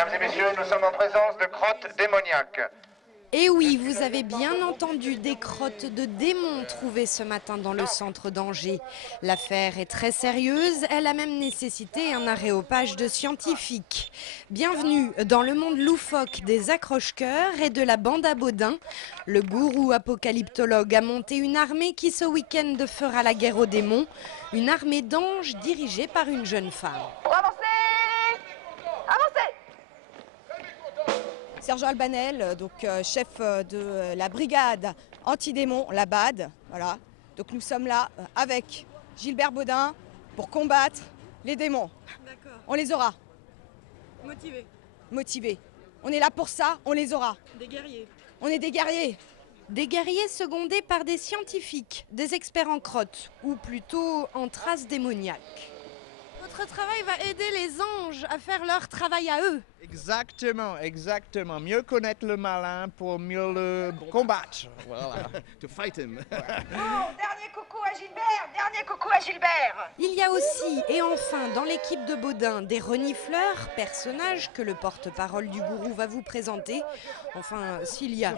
Mesdames et messieurs, nous sommes en présence de crottes démoniaques. Et oui, vous avez bien entendu, des crottes de démons trouvées ce matin dans le centre d'Angers. L'affaire est très sérieuse, elle a même nécessité un aréopage de scientifiques. Bienvenue dans le monde loufoque des accroche-cœurs et de la bande à Baudin. Le gourou apocalyptologue a monté une armée qui ce week-end fera la guerre aux démons. Une armée d'anges dirigée par une jeune femme. Avancez! Avancez! Sergent Albanel, donc chef de la brigade anti-démons, la BAD. Voilà. Donc nous sommes là avec Gilbert Baudin pour combattre les démons. D'accord. On les aura. Motivé. Motivés. On est là pour ça, on les aura. Des guerriers. On est des guerriers. Des guerriers secondés par des scientifiques, des experts en crottes, ou plutôt en traces démoniaques. Votre travail va aider les anges à faire leur travail à eux. Exactement, exactement. Mieux connaître le malin pour mieux le combattre. Voilà. To fight him. Oh, dernier coucou à Gilbert! Dernier coucou à Gilbert! Il y a aussi, et enfin, dans l'équipe de Baudin, des renifleurs, personnages que le porte-parole du gourou va vous présenter. Enfin, s'il y a.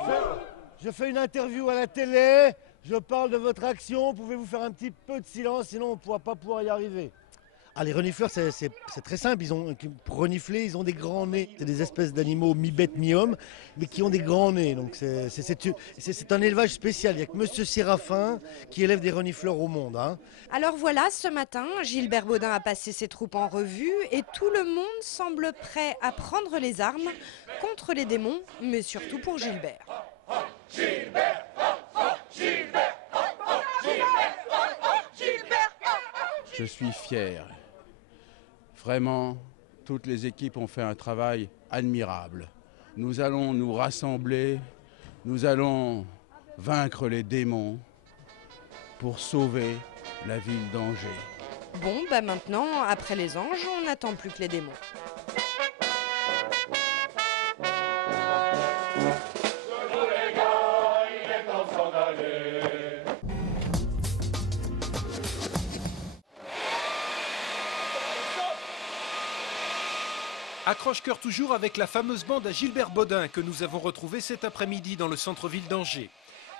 Je fais une interview à la télé, je parle de votre action, pouvez-vous faire un petit peu de silence, sinon on ne va pas pouvoir y arriver. Ah, les renifleurs, c'est très simple. Pour renifler, ils ont des grands nez. C'est des espèces d'animaux mi-bêtes, mi-hommes, mais qui ont des grands nez. Donc c'est un élevage spécial. Il n'y a que Monsieur Séraphin qui élève des renifleurs au monde. Hein. Alors voilà, ce matin, Gilbert Baudin a passé ses troupes en revue et tout le monde semble prêt à prendre les armes contre les démons, mais surtout pour Gilbert. Gilbert! Gilbert! Gilbert! Je suis fier. Vraiment, toutes les équipes ont fait un travail admirable. Nous allons nous rassembler, nous allons vaincre les démons pour sauver la ville d'Angers. Bon, maintenant, après les anges, on n'attend plus que les démons. Accroche-cœur toujours avec la fameuse bande à Gilbert Baudin que nous avons retrouvée cet après-midi dans le centre-ville d'Angers.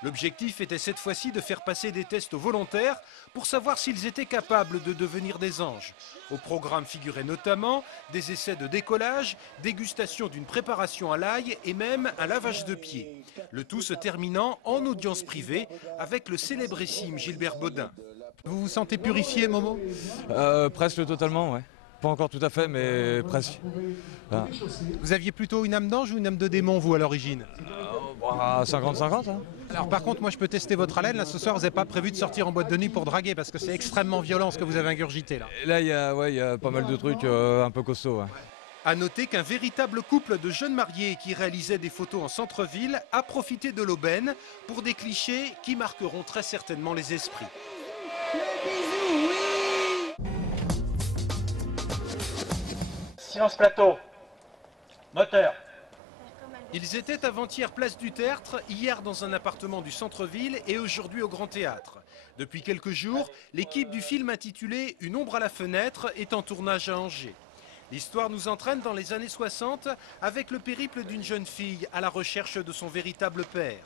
L'objectif était cette fois-ci de faire passer des tests aux volontaires pour savoir s'ils étaient capables de devenir des anges. Au programme figuraient notamment des essais de décollage, dégustation d'une préparation à l'ail et même un lavage de pieds. Le tout se terminant en audience privée avec le célébrissime Gilbert Baudin. Vous vous sentez purifié, Momo ? Presque totalement, ouais. Pas encore tout à fait, mais presque. Voilà. Vous aviez plutôt une âme d'ange ou une âme de démon, vous, à l'origine ? 50-50. Hein. Alors par contre, moi je peux tester votre haleine. Là ce soir, vous n'avez pas prévu de sortir en boîte de nuit pour draguer parce que c'est extrêmement violent ce que vous avez ingurgité là. Et là, il y a pas mal de trucs un peu costauds. Ouais. A noter qu'un véritable couple de jeunes mariés qui réalisaient des photos en centre-ville a profité de l'aubaine pour des clichés qui marqueront très certainement les esprits. Silence plateau. Moteur. Ils étaient avant-hier place du Tertre, hier dans un appartement du centre-ville et aujourd'hui au Grand Théâtre. Depuis quelques jours, l'équipe du film intitulé « Une ombre à la fenêtre » est en tournage à Angers. L'histoire nous entraîne dans les années 60 avec le périple d'une jeune fille à la recherche de son véritable père.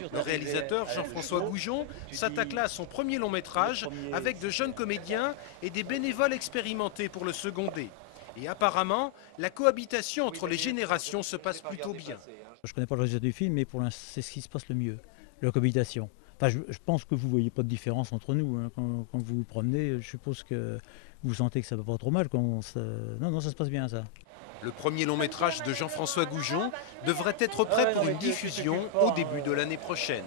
Le réalisateur Jean-François Goujon s'attaque là à son premier long métrage avec de jeunes comédiens et des bénévoles expérimentés pour le seconder. Et apparemment, la cohabitation entre les générations se passe plutôt bien. Je ne connais pas le résultat du film, mais pour l'instant, c'est ce qui se passe le mieux, la cohabitation. Enfin, je pense que vous ne voyez pas de différence entre nous. Hein. Quand vous vous promenez, je suppose que vous sentez que ça ne va pas trop mal. Non, ça se passe bien, ça. Le premier long métrage de Jean-François Goujon devrait être prêt pour une diffusion au début de l'année prochaine.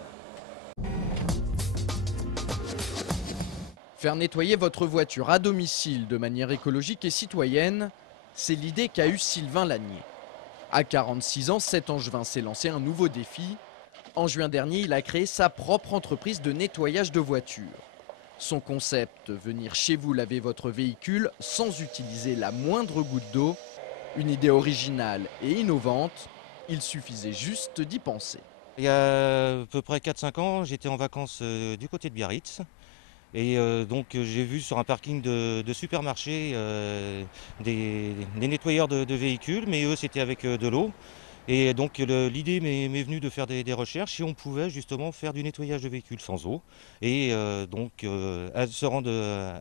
Faire nettoyer votre voiture à domicile de manière écologique et citoyenne, c'est l'idée qu'a eue Sylvain Lanier. À 46 ans, cet Angevin s'est lancé un nouveau défi. En juin dernier, il a créé sa propre entreprise de nettoyage de voitures. Son concept, venir chez vous laver votre véhicule sans utiliser la moindre goutte d'eau. Une idée originale et innovante, il suffisait juste d'y penser. Il y a à peu près 4-5 ans, j'étais en vacances du côté de Biarritz. Et donc j'ai vu sur un parking de supermarché des nettoyeurs de véhicules, mais eux c'était avec de l'eau. Et donc l'idée m'est venue de faire des recherches si on pouvait justement faire du nettoyage de véhicules sans eau et donc se rendre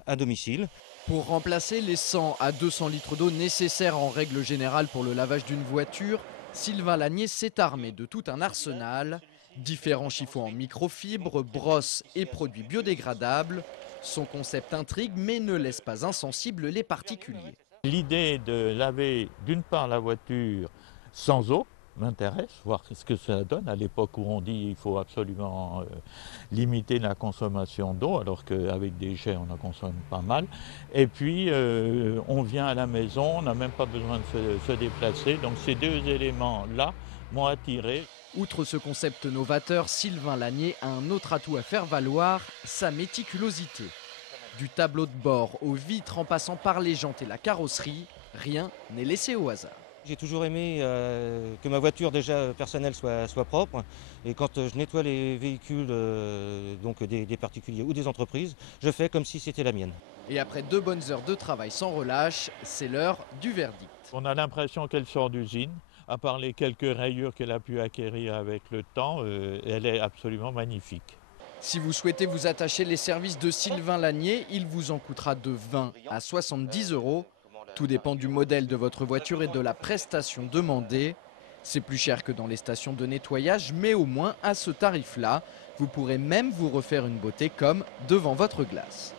à domicile. Pour remplacer les 100 à 200 litres d'eau nécessaires en règle générale pour le lavage d'une voiture, Sylvain Lanier s'est armé de tout un arsenal. Différents chiffons en microfibre, brosses et produits biodégradables. Son concept intrigue mais ne laisse pas insensibles les particuliers. L'idée de laver d'une part la voiture sans eau m'intéresse, voir ce que ça donne à l'époque où on dit qu'il faut absolument limiter la consommation d'eau, alors qu'avec des jets on en consomme pas mal. Et puis on vient à la maison, on n'a même pas besoin de se déplacer, donc ces deux éléments-là m'ont attiré. Outre ce concept novateur, Sylvain Lanier a un autre atout à faire valoir, sa méticulosité. Du tableau de bord aux vitres en passant par les jantes et la carrosserie, rien n'est laissé au hasard. J'ai toujours aimé que ma voiture déjà personnelle soit propre et quand je nettoie les véhicules donc des particuliers ou des entreprises, je fais comme si c'était la mienne. Et après 2 bonnes heures de travail sans relâche, c'est l'heure du verdict. On a l'impression qu'elle sort d'usine, à part les quelques rayures qu'elle a pu acquérir avec le temps, elle est absolument magnifique. Si vous souhaitez vous attacher les services de Sylvain Lanier, il vous en coûtera de 20 à 70 €. Tout dépend du modèle de votre voiture et de la prestation demandée. C'est plus cher que dans les stations de nettoyage, mais au moins à ce tarif-là, vous pourrez même vous refaire une beauté comme devant votre glace.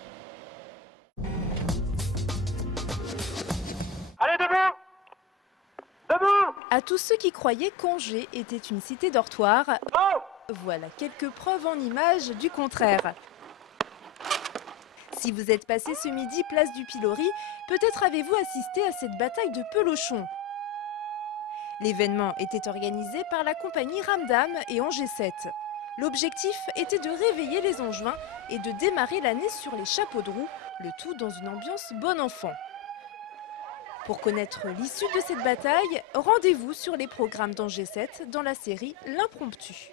Allez, debout! Debout! À tous ceux qui croyaient qu'Angers était une cité dortoir, voilà quelques preuves en images du contraire. Si vous êtes passé ce midi place du Pilori, peut-être avez-vous assisté à cette bataille de pelochons. L'événement était organisé par la compagnie Ramdam et Angers 7. L'objectif était de réveiller les Angevins et de démarrer l'année sur les chapeaux de roue, le tout dans une ambiance bon enfant. Pour connaître l'issue de cette bataille, rendez-vous sur les programmes d'Angers 7 dans la série L'Impromptu.